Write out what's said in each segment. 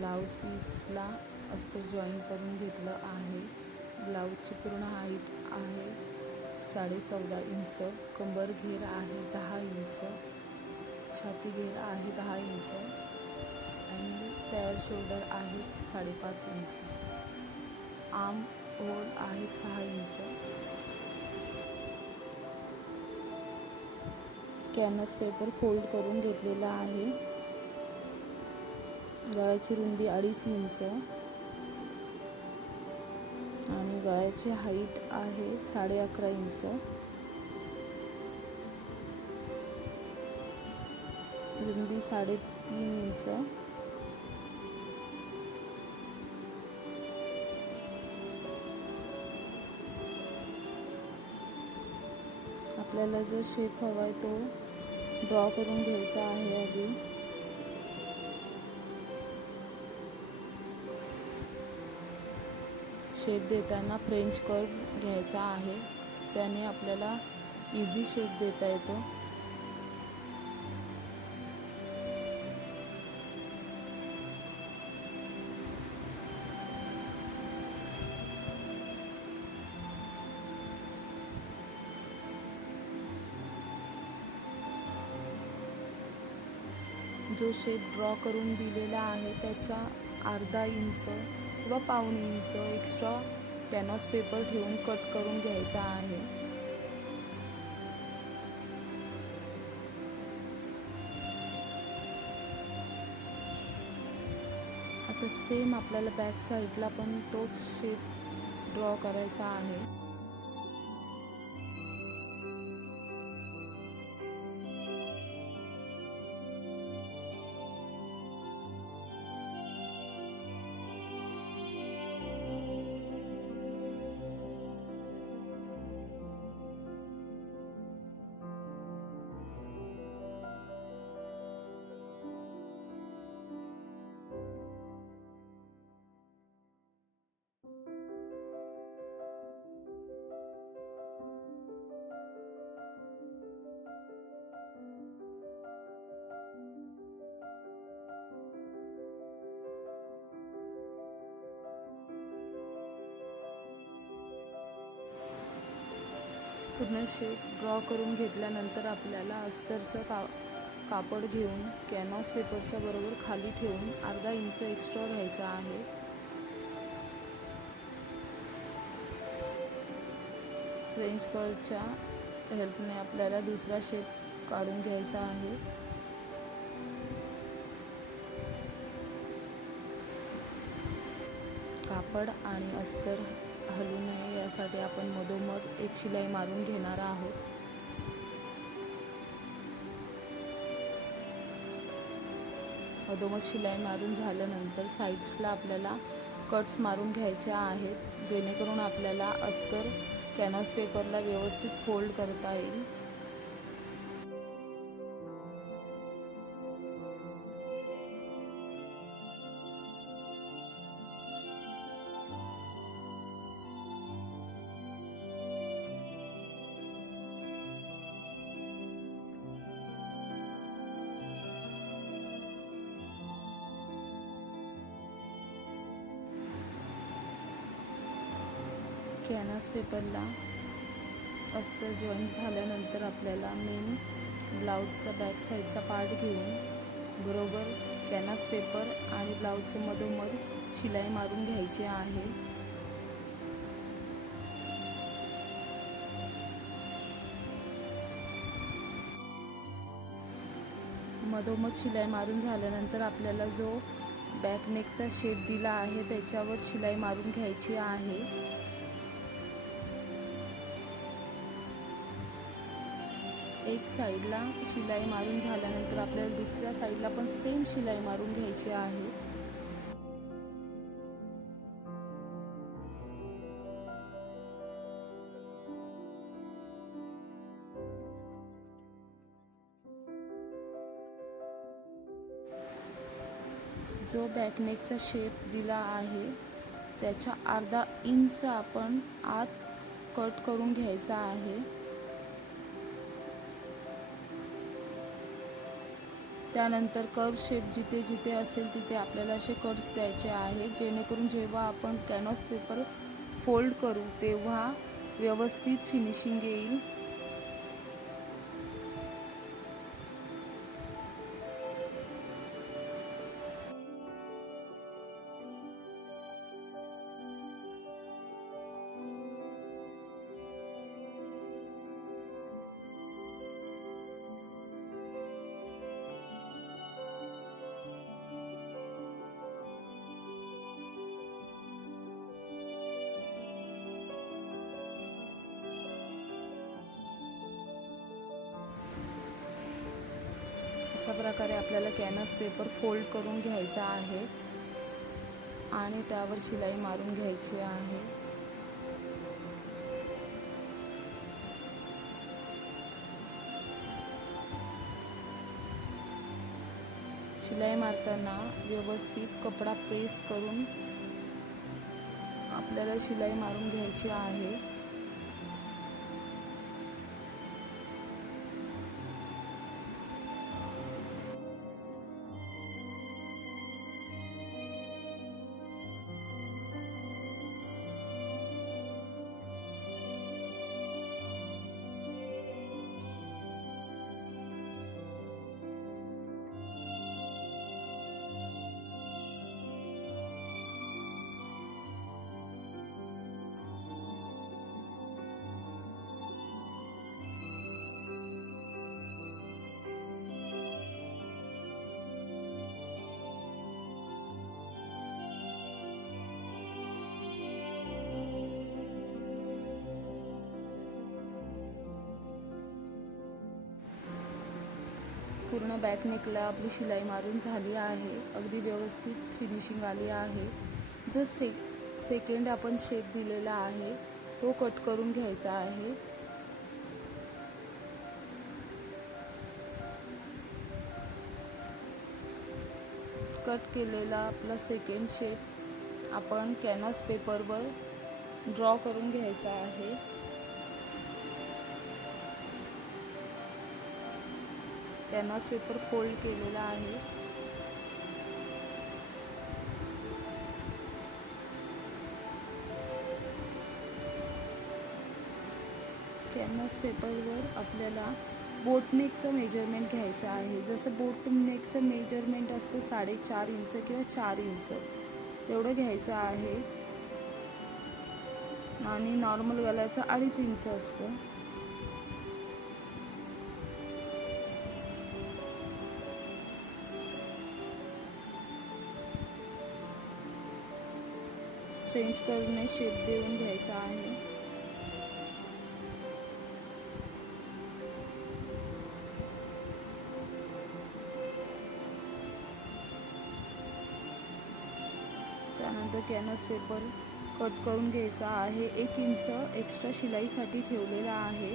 Blouse पीसला अस्तर join करून घेतलं आहे। ब्लाऊजची पूर्ण हाईट आहे 14.5 इंच, कंबर घेर आहे 10 इंच, छाती घेर आहे 10 इंच आणि तयार शोल्डर आहेत 5.5 इंच, आर्म होल आहे 6 इंच। कॅनव्हास पेपर फोल्ड करून घेतलेला आहे। गळ्याची रुंदी 2.5 इंच आणि गळ्याची हाईट आहे 11.5 इंच। रुंदी 3.5 इंच। आपल्याला जो शेप हवा आहे तो ड्रॉ करून घ्यायचा आहे आधी। शेप देताना फ्रेंच कर्व घ्यायचा आहे, त्याने आपल्याला इझी शेप देता येतो। जो शेप ड्रॉ करून दिलेला आहे त्याच्या अर्धा इंच किंवा पाऊण इंच एक्स्ट्रा कॅनव्हास पेपर ठेवून कट करून घ्यायचा आहे। आता सेम आपल्याला बॅक साईडला पण तोच शेप ड्रॉ करायचा आहे। पूर्ण शेप ड्रॉ करून घेतल्यानंतर आपल्याला अस्तरचं कापड घेऊन कॅनव्हास पेपरच्या बरोबर खाली ठेवून अर्धा इंच एक्स्ट्रा घ्यायचा आहे। फ्रेंच कर्वच्या हेल्पने आपल्याला दुसरा शेप काढून घ्यायचा आहे। कापड आणि अस्तर हलू नये यासाठी आपण मधोमध एक शिलाई मारून घेणार आहोत। मधोमध शिलाई मारून झाल्यानंतर साईड्सला आपल्याला कट्स मारून घ्यायचे आहेत, जेणेकरून आपल्याला अस्तर कॅनव्हास पेपरला व्यवस्थित फोल्ड करता येईल। कॅनव्हास पेपरला अस्तर जॉईन झाल्यानंतर आपल्याला मेन ब्लाऊजचा बॅक साईडचा पार्ट घेऊन बरोबर कॅनव्हास पेपर आणि ब्लाऊजचं मधोमध शिलाई मारून घ्यायची आहे। मधोमध शिलाई मारून झाल्यानंतर आपल्याला जो बॅक नेकचा शेप दिला आहे त्याच्यावर शिलाई मारून घ्यायची आहे। एक साईडला शिलाई मारून झाल्यानंतर आपल्याला दुसऱ्या साईडला पण सेम शिलाई मारून घ्यायची आहे। जो बॅकनेकचा शेप दिला आहे त्याच्या अर्धा इंच आपण आत कट करून घ्यायचा आहे। त्यानंतर कर्व शेप जिथे जिथे असेल तिथे आपल्याला असे कट्स द्यायचे आहेत, जेणेकरून जेव्हा आपण कॅनव्हास पेपर फोल्ड करू तेव्हा व्यवस्थित फिनिशिंग येईल. अशा प्रकारे आपल्याला कॅनव्हास पेपर फोल्ड करून घ्यायचा आहे आणि त्यावर शिलाई मारून घ्यायची आहे. शिलाई मारताना व्यवस्थित कपडा प्रेस करून आपल्याला शिलाई मारून घ्यायची आहे. पूर्ण बॅक नेकला आपली शिलाई मारून झाली आहे. अगदी व्यवस्थित फिनिशिंग आली आहे. जो सेकंड आपण शेप दिलेला आहे तो कट करून घ्यायचा आहे. कट केलेला आपला सेकंड शेप आपण कॅनव्हास पेपरवर ड्रॉ करून घ्यायचा आहे. कॅनव्हास पेपर फोल्ड केलेला आहे. कॅनव्हास पेपरवर आपल्याला बोटनेकचं मेजरमेंट घ्यायचं आहे. जसं बोटनेकचं मेजरमेंट असतं 4.5 इंच किंवा 4 इंच तेवढं घ्यायचं आहे आणि नॉर्मल गळ्याचं 2.5 इंच असतं. फ्रेंच कर्वने शेप देऊन घ्यायचा आहे. त्यानंतर कॅनव्हास पेपर कट करून घ्यायचा आहे. 1 इंच एक्स्ट्रा शिलाईसाठी ठेवलेला आहे.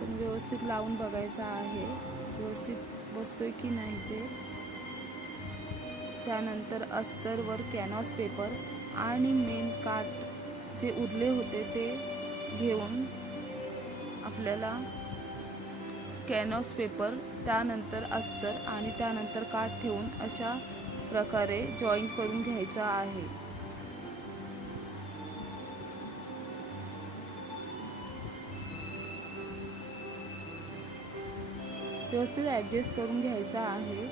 पण व्यवस्थित लावून बघायचा आहे व्यवस्थित बसतोय की नाही ते. त्यानंतर अस्तरवर कॅनव्हास पेपर आणि मेन काठ जे उरले होते ते घेऊन आपल्याला कॅनव्हास पेपर, त्यानंतर अस्तर आणि त्यानंतर काठ ठेवून अशा प्रकारे जॉईन करून घ्यायचा आहे. व्यवस्थित ॲडजस्ट करून घ्यायचा आहे.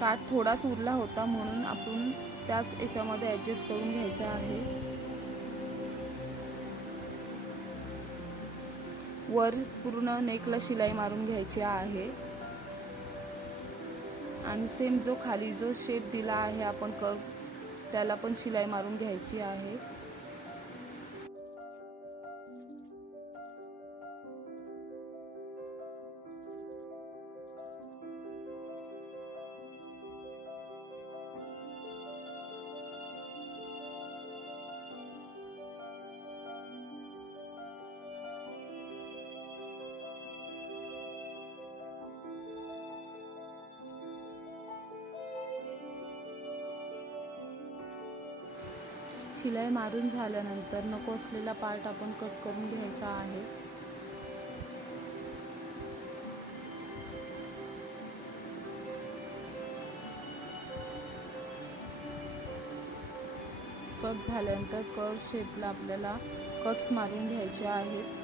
काठ थोडाच उरला होता म्हणून आपण त्याच याच्यामध्ये ॲडजस्ट करून घ्यायचा आहे. वर पूर्ण नेकला शिलाई मारून घ्यायची आहे आणि सेम जो खाली जो शेप दिला आहे आपण कर्व त्याला पण शिलाई मारून घ्यायची आहे. शिलाई मारून झाल्यानंतर नको असलेला पार्ट आपण कट करून घ्यायचा आहे। कट झाल्यानंतर कर्व शेपला आपल्याला कट्स मारून घ्यायचे आहेत।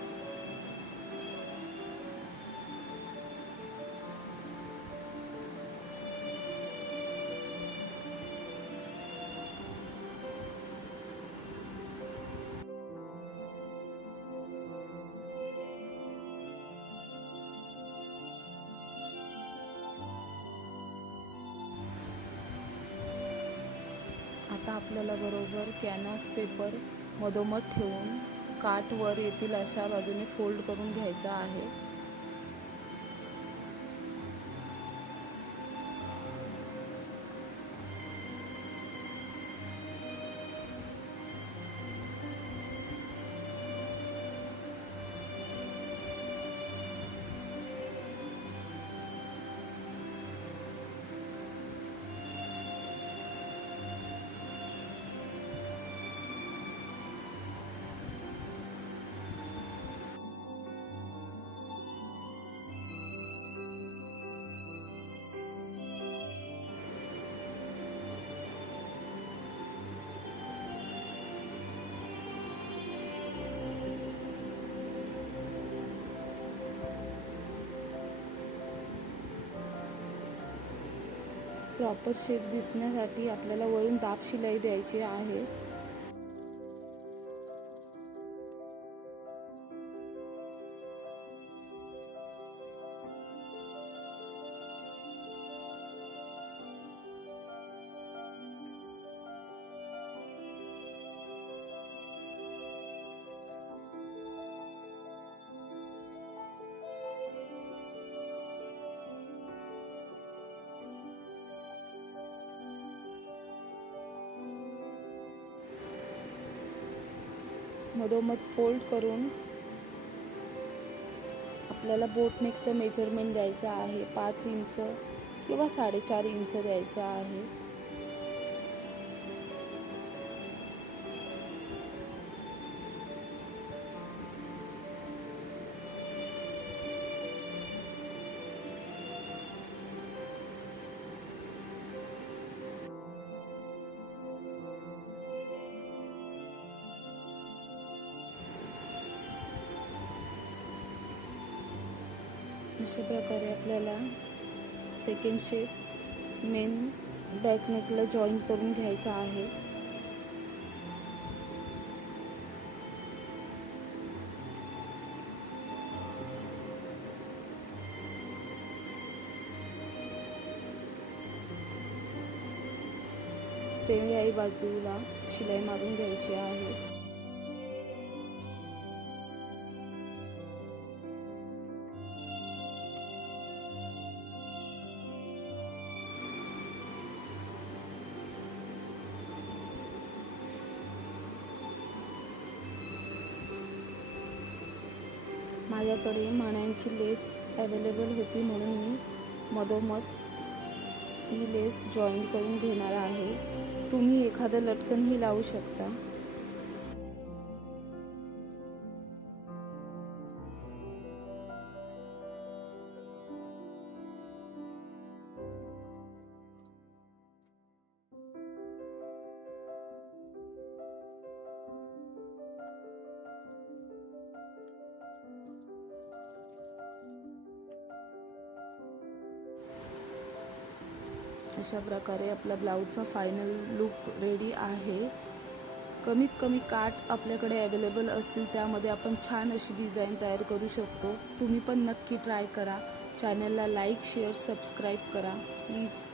आता आपल्याला बरोबर कॅनव्हास पेपर मधोमध ठेवून काठ वर येतील अशा बाजूने फोल्ड करून घ्यायचा आहे। प्रॉपर शेप दिसण्यासाठी आपल्याला वरून दाब शिलाई द्यायची आहे। मधोमध फोल्ड करून आपल्याला बोटनेकचं मेजरमेंट द्यायचं आहे। 5 इंच किंवा 4.5 इंच द्यायचं आहे। अशा प्रकारे आपल्याला सेकंड शेप मेन बॅक नेकला जॉईन करून घ्यायचा आहे। सेम याही बाजूला शिलाई मारून घ्यायची आहे। माझ्याकडे मण्यांची लेस अवेलेबल होती म्हणून मी मधोमध ही लेस जॉईन करून घेणार आहे। तुम्ही एखादं लटकनही लावू शकता। अशा प्रकारे आपला ब्लाऊजचा फायनल लुक रेडी आहे। कमीत कमी काठ आपल्याकडे अवेलेबल असतील त्यामध्ये आपण छान अशी डिझाईन तयार करू शकतो। तुम्ही पण नक्की ट्राय करा। चॅनलला लाईक शेअर सबस्क्राईब करा प्लीज।